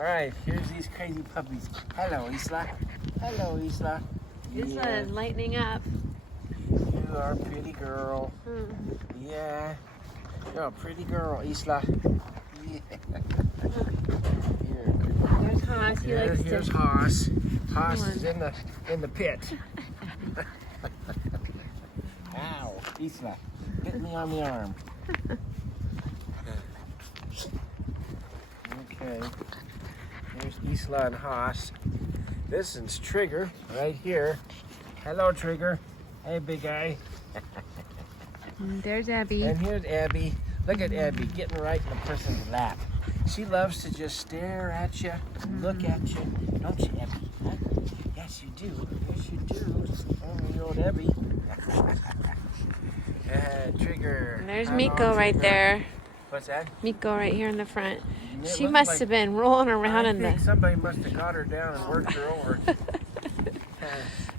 All right, here's these crazy puppies. Hello, Isla. Hello, Isla. Isla is lightening up. You are a pretty girl. Yeah. You're a pretty girl, Isla. Yeah. There's Haas. He likes Here's to. Haas. Haas is in the pit. Ow, Isla, hit me on the arm. Okay. Here's Isla and Haas. This is Trigger right here. Hello, Trigger. Hey, big guy. There's Abby. And here's Abby. Look at Abby getting right in the person's lap. She loves to just stare at you, look at you. Don't you, Abby? Huh? Yes, you do. Yes, you do. Oh, you old Abby. Trigger. And there's Come Miko on, right Trigger. there. What's that? Miko right here in the front. It She looks must like- have been rolling around I in think the. somebody must have got her down and worked her over.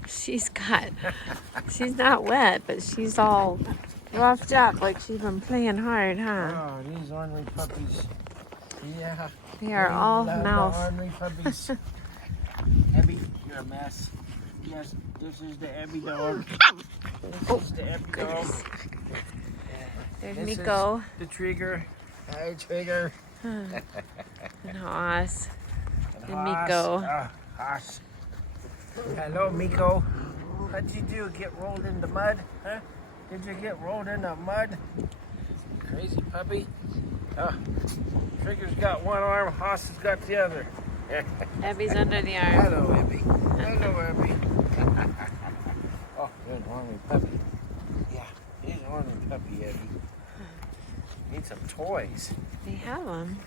She's not wet, but she's all roughed up like she's been playing hard, huh? Oh, these ornery puppies. Yeah. They are we all love the mouth. ornery puppies. Abby, you're a mess. Yes, this is the Abby dog. This is the Abby dog. Goodness. There's This Miko is the Trigger. Hi, Trigger. and Haas. And Haas. Miko. Haas. Hello, Miko. What'd you do? Get rolled in the mud? Huh? Did you get rolled in the mud? Crazy puppy. Oh, Trigger's got one arm, Haas has got the other. Abby's under the arm. Hello, Abby. Hello, Abby. Oh, you're an ornery puppy. Yeah, he's an ornery puppy, Abby. Need some toys. They have them.